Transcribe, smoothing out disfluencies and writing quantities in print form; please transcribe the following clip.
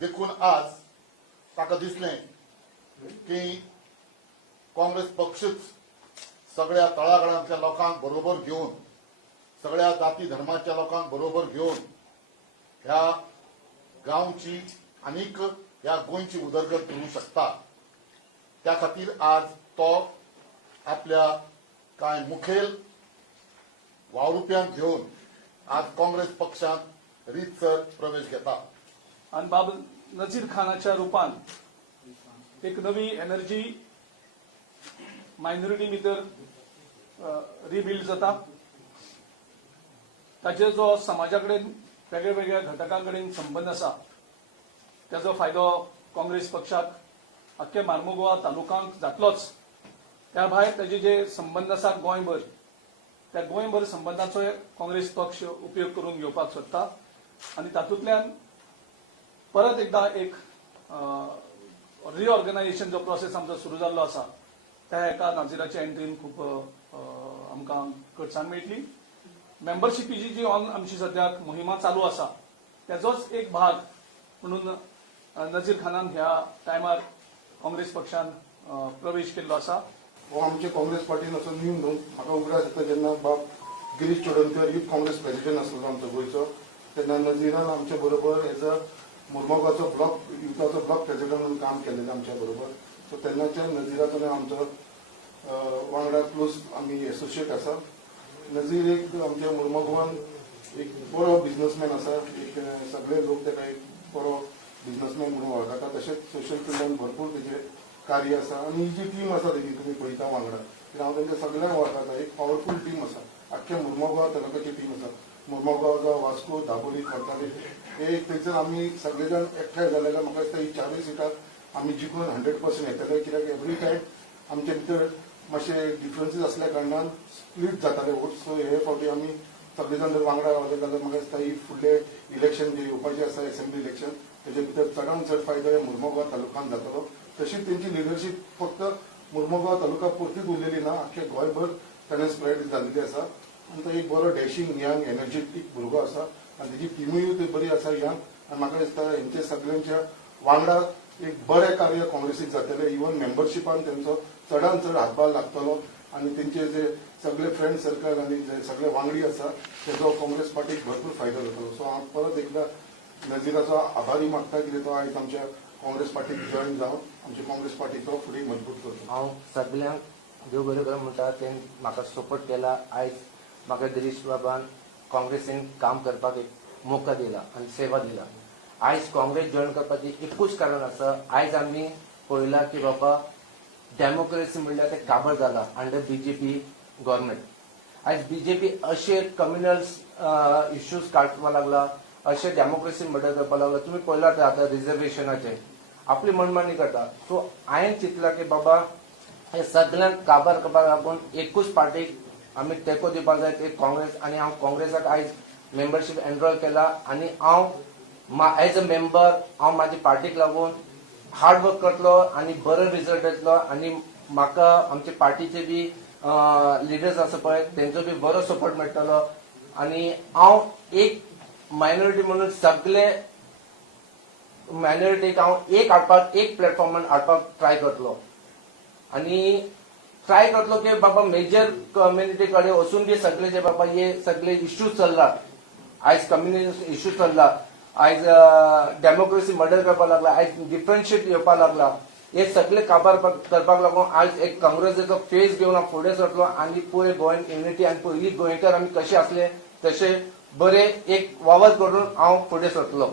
देखून आज ताका दिसलें की काँग्रेस पक्षच सगळ्या तळागाळांतल्या लोकांक बरोबर घेवन सगळ्या जाती धर्माच्या लोकांक बरोबर घेवन ह्या गांवची आनीक ह्या गोंयची उदरगत करूंक शकता। त्या खातीर आज तो आपल्या कांय मुखेल वावुरप्यांक घेवन आज काँग्रेस पक्षांत रीतसर प्रवेश घेता। आणि बाब नजीर खानाच्या रुपान एक नवी एनर्जी मायनॉरिटी भितर रिबिल्ड जाता। ताचे जो समाजा कडेन वेगळ्या वेगळ्या घटकां कडेन संबंध आसा त्याचो फायदो काँग्रेस पक्षाक अख्ख्या मार्मुगोवा तालुक्यांक जातलोच। त्या भायर ताचे जे संबंध आसा गोंयभर त्या गोंयभर संबंधाचो काँग्रेस पक्ष उपयोग करून घेवपाक सोदता आणि तातूंतल्यान परत एकदा एक रिऑर्गनायझेशन जो प्रोसेस आमचो सुरू जाल्लो आसा त्या एका नाझिराच्या एंट्रीन खूब आमकां घटसाण मेळटली। मेंबरशिपीची जी आमची सद्याक मोहिमा चालू आसा त्याचोच एक भाग म्हणून नजीर खानान ह्या टायमार काँग्रेस पक्षान प्रवेश केल्लो आसा। हो आमचे काँग्रेस पार्टीन असो न्यू न्हू म्हाका उगडास येता जेन्ना बाब Girish Chodankar youth Congress president आसलो आमचो गोंयचो तेन्ना नजीरान आमचे बरोबर एज अ मुर्मुगांवचो ब्लॉक युथाचो ब्लॉक प्रेसिडेंट म्हणून काम केलेलें आमच्या बरोबर। सो तेन्नाच्या नजीराचो आमचो वांगडा क्लोज आमी एसोसिएट आसा। नजीर एक आमच्या मुर्मुगांवान एक बरो बिझनेसमॅन आसा। एक सगळे लोक ताका एक बरो बिझनेसमॅन म्हणून वळखता। तशेंच सोशल फिल्डान भरपूर तेजे कार्य आसा आणि ही जी टीम आसा तेजी तुमी पळयता वांगडा हांव तेंच्या सगळ्यांक वळखता। एक पॉवरफूल टीम आसा आख्ख्या मुर्मुगांव तालुक्याची टीम आसा। मुर्मुगांव जावं वास्को दाबोळी खोर्साळे हे एक थंयसर आमी सगळे जाण एकठांय जाले जाल्यार म्हाका दिसता ही 4 सिटां आमी जिखून 100% येतले। कित्याक एवरी टायम आमचे भितर मातशे डिफरन्सीस असल्या कारणान स्प्लीट जाताले वोट। सो हे फावटी आमी सगळे जाण जर वांगडा रावले जाल्यार म्हाका दिसता ही फुडले इलेक्शन जे येवपाचें आसा असेंब्ली इलेक्शन तेजे भितर चडांत चड फायदो ह्या मुर्मुगांव तालुक्यान जातलो। तशीच तेंची लिडरशीप फक्त मुर्मुगांव तालुका पुरतीच उरलेली ना आख्ख्या गोंयभर ताणें स्प्रेड जाल्लेली आसा। आनी तो एक बरो डॅशिंग यंग एनर्जेटीक भुरगो आसा आनी तेजी टिमूय बरी आसा यंग। आनी म्हाका दिसता हेंचे सगळ्यांच्या वांगडा एक बरें कार्य काँग्रेसीक जातलें। इवन मेंबरशिपान तेंचो चडांत चड हातभार लागतलो आनी तेंचे जे सगळे फ्रेंड सर्कल आनी जे सगळे वांगडी आसा तेजो काँग्रेस पार्टीक भरपूर फायदो जातलो। सो हांव परत एकदा नजीराचो आभारी मागता कितें तो आयज आमच्या काँग्रेस पार्टीक जॉईन जावन आमच्या काँग्रेस पार्टीचो फुडें मजबूत करता। हांव सगळ्यांक देव बरें करूं म्हणटा तेणी म्हाका सपोर्ट केला। आयज म्हाका गिरीश बाबान काँग्रेसीन काम करपाक एक मोका दिला आनी सेवा दिला। आयज काँग्रेस जॉईन करपाचें एकूच कारण आसा। आयज आमी पळयला की बाबा डेमोक्रेसी म्हणल्यार तें काबार जाला अंडर बीजेपी गव्हर्मेंट। आयज बीजेपी अशे कम्युनल इश्यूज काडपाक लागला अशे डेमोक्रेसी मर्डर करपाक लागला। तुमी पळयला ते आतां रिजर्वेशनाचे आपली मनमानी करता। सो हांवें चिंतला की बाबा हे सगळ्यांक काबार करपाक लागून एकूच पार्टीक आमी तेंको दिवपाक जाय ते काँग्रेस। आनी हांव काँग्रेसाक आयज मेंबरशीप एनरोल केला आनी हांव एज अ मेंबर हांव म्हाजी पार्टीक लागून हार्ड वर्क करतलो आनी बरो रिजल्ट येतलो। आनी म्हाका आमचे पार्टीचे बी लिडर्स आसा पळय तेंचो बी बरो सपोर्ट मेळटलो। आनी हांव एक मायनॉरिटी म्हणून सगळे मायनॉरिटीक हांव एक हाडपाक एक प्लॅटफॉर्मान हाडपाक ट्राय करतलो आनी ट्राय करतलो की बाबा मेजर कम्युनिटी कडेन वचून बी सगळे जे बाबा हे सगळे इश्यूज चल्ला आयज कम्युनिटी इश्यूज चल्ला आयज डेमोक्रेसी मर्डर करपाक लागला आयज डिफरन्शिएट येवपाक लागला हे सगळे काबार करपाक लागून आयज एक काँग्रेसीचो फेस घेवन हांव फुडें सरतलो आनी पुरे गोंयान युनिटी आनी पयलीं गोंयकार आमी कशे आसले तशे बरे एक वावर करून हांव फुडें सरतलो।